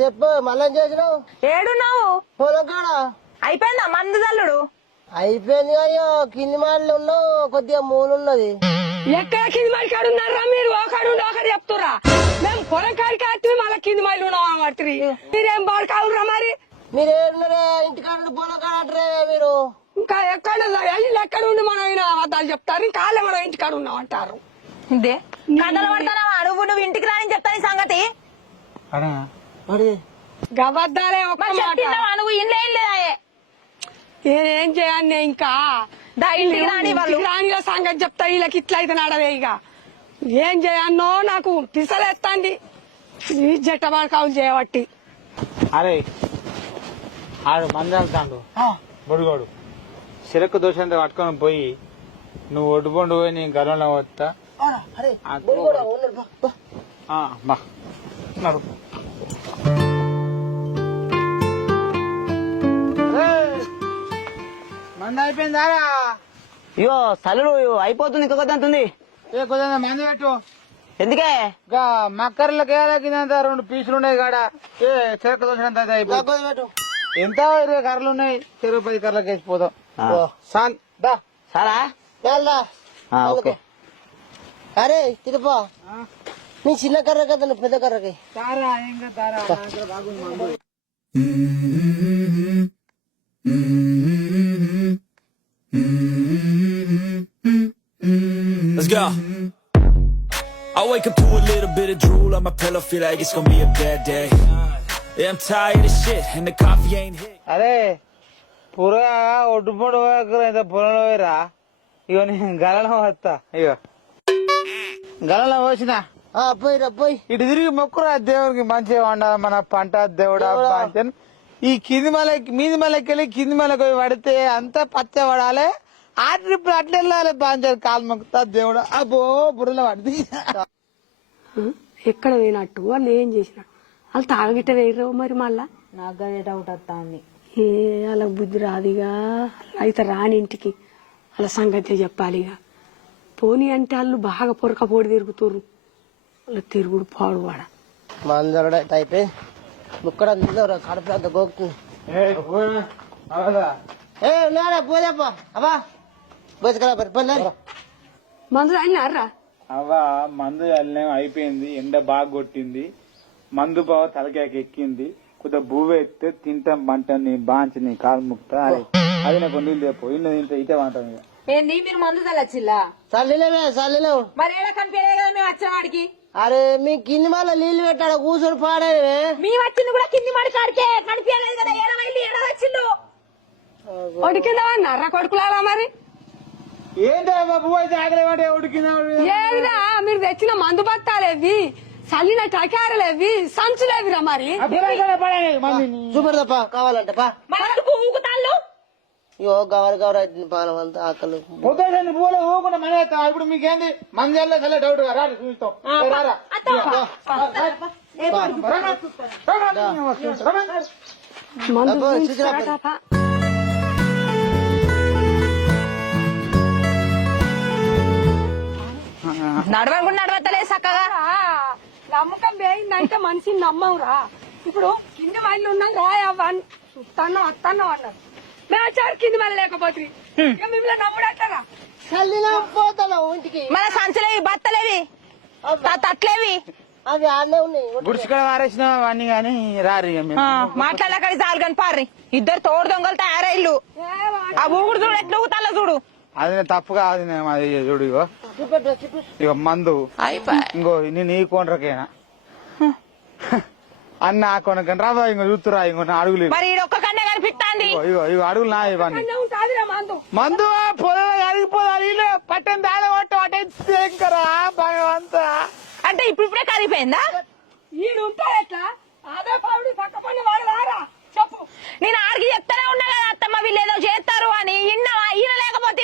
చెప్పు మళ్ళీ చేసినావు. ఏడున్నావు? పొలం కాడ. అయిపోయిందా మందు చల్లుడు? అయిపోయింది. అయ్యో కింది మాటలు ఉన్నావు, కొద్దిగా మూలున్నది. ఎక్కడ కింది మాడి కాడు ఉన్నారా మీరు? ఒకడు ఒకటి చెప్తురా. మేము పొలం కాడికి వస్తే మళ్ళీ కింది మాటలు ఉన్నాం పడుతుంది. మీరేం బాడు కావురా మరి? మీరు ఏడున్నారే ఇంటికాడ పొలం కాడ అంటారే మీరు. ఇంకా ఎక్కడ ఎక్కడ ఉండి మనం అబద్ధాలు చెప్తారు, ఇంకా మనం ఇంటికాడ ఉన్నాం అంటారు. ఇదే కథలు పడతావా నువ్వు ఇంటికి రాని చెప్తాను ఈ సంగతి. గబద్దాలే నువ్వు ఇంట్లో ఏం లేదా? ఏం చేయాలి ఇంకా రాని సంగతి చెప్తా. వీళ్ళకి ఇట్లా అయితే నడవే. ఇక ఏం చేయన్నో నాకు పిసలేస్తాంది ఈ జట్టబాడు కావులు చేయబట్టి. అరే ఆడు మంది వెళ్తాడు బొడుగోడు సిరకు దోషంతో పట్టుకొని పోయి నువ్వు ఒడ్డుపండు పోయి నేను గర్వంలో వస్తా. మంది అయిపోయిందారా? అయ్యో సల్లుడు అయిపోతుంది, ఇంకొక అంటుంది. మంది పెట్టు. ఎందుకే మక్కర్లకి వేయాలంత 2 పీసులు ఉన్నాయి కాడ. చెరకు దోషంత ఎంత 20 కర్రలు ఉన్నాయి. 10 కర్రలకు వేసిపోతాం. సారా ఓకే. అరే తిరుపా, నీ చిన్న కర్ర కదా నువ్వు పెద్ద కర్రకి. Let's go. I wake up to a little bit of drool on my pillow, feel like it's gonna be a bad day. Yeah, I'm tired of shit and the coffee ain't hit. అరే పూరా ఒడ్డుపొడు ఇంత పొలంలో పోయిరా. ఇగో నేను గలలో వస్తా. ఇగో గలలో పోసిన పోయిరా పోయి ఇటు తిరిగి మొక్కురా దేవుడికి మంచిగా వండాలి మన పంట దేవుడా. ఈ కింది మీది మళ్ళకెళ్ళి కింది మళ్ళకి పోయి పడితే అంతా పచ్చ పడాలి. ఆ ట్రిప్ అట్లా వెళ్ళాలి. బాంచాలి కాలు మొక్కుతా దేవుడా. అబ్బో బుర్రలో పడింది. ఎక్కడ పోయినట్టు వాళ్ళు ఏం చేసిన వాళ్ళు తాగగిట్ట వేయరు మరి. మళ్ళా నాకు డౌట్ వస్తాంది. అలా బుద్ధి రాదిగా. అయితే రాని ఇంటికి వాళ్ళ సంగతి చెప్పాలి. ఇక పోనీ అంటే వాళ్ళు బాగా పొరకపోడి తిరుగుతుర్రు. వాళ్ళ తిరుగుడు పాడు వాడ మందరడ అయిపోయి ముక్కడ కడుపు అంత గోకుతుంది. పోదేపా అబ్బా బోసుకరా మందు అయినారా? అవ్వా మందు చల్లేం అయిపోయింది. ఎండ బాగా కొట్టింది. మందు బాగా తలకాయకి ఎక్కింది. కొద్దిగా భూవే ఎత్తే తింటాం పంటని బాంచి నీ కాలు ముక్తా. అది నాకు నీళ్ళు తెపో ఇన్న తింటే ఇటే వంటాం. ఇక ఏంది మీరు మందు చల్లొచ్చిల్లా? చల్లిలేమే చల్లిలేవు. మరి ఏడా కనిపించలే కదా మేము వచ్చిన వాడికి. అరే మీ కింది మళ్ళీ నీళ్లు పెట్టాడు కూర్చొని పాడే. మేము వచ్చింది కూడా కింది మాడి కాడికే కనిపించలేదు కదా. ఏడ వచ్చిండు ఉడికిందా అన్నారా కొడుకులారా? మరి ఏంటో పువ్వు అయితే ఆగలేమంటే ఉడికిందా? ఏదిరా మీరు తెచ్చిన మందు బత్తాలేవి, చల్లిన టకారలేవి, సంచులేవిరా? మరి చూపెడు తప్ప కావాలంటే పా ఊగుతాళ్ళు. ఇగో గవర గవర పానం అంతా ఆకలి. పొద్దున్న పువ్వులు ఊకుండా మన ఇప్పుడు మీకేంది మంది వెళ్ళే చల్లే డౌట్ రా చూస్తాం. నడవకుండా నడవతలే చక్కగా. నమ్మకం పోయిందంటే మనిషిని నమ్మవురా. ఇప్పుడు కింద వాళ్ళు ఉన్నాం రాయవ్వ చూస్తాను వస్తాను అన్నారు. మేము వచ్చారు కింది మళ్ళీ లేకపోతే మిమ్మల్ని నమ్ముడట్టగా పోతాను ఇంటికి. మన సంచులేవి బత్తలేవి తట్లేవి అవి ఆడనే ఉన్నాయి. గుడిసికడ వారేసిన అన్ని గాని రారు. మాట్లాడకడి చాలు కానీ పారి. ఇద్దరు తోడు దొంగలు తయారైళ్ళు. ఆ ఊగుడు చూడు ఎట్లా ఊగుతాలో చూడు. అది తప్పుగా అది అది చూడు. ఇగో ఇగో మందు ఇంకో నేను ఈ కొనరకేనా అన్న ఆ కొనకని రా. ఇంకో చూస్తురా ఇంకో అడుగులు. మరి ఒక్క కన్నే కనిపిస్తాంది. ఇగో ఇగో అడుగులు నా ఇవన్నీ మందు పొలం అడిగిపోదాలి. పట్టని దాని పట్టరా భగవంతా. అంటే ఇప్పుడే కరిగిపోయిందా? ఈడుంటా ఎట్లా అదే పావుడి పక్క పని వాడు రారా చెప్పు. నేను ఆడికి చెప్తానే ఉన్నా కదా అత్తమ్మ వీళ్ళు ఏదో చేస్తారు అని. ఇన్నవా ఈయన లేకపోతే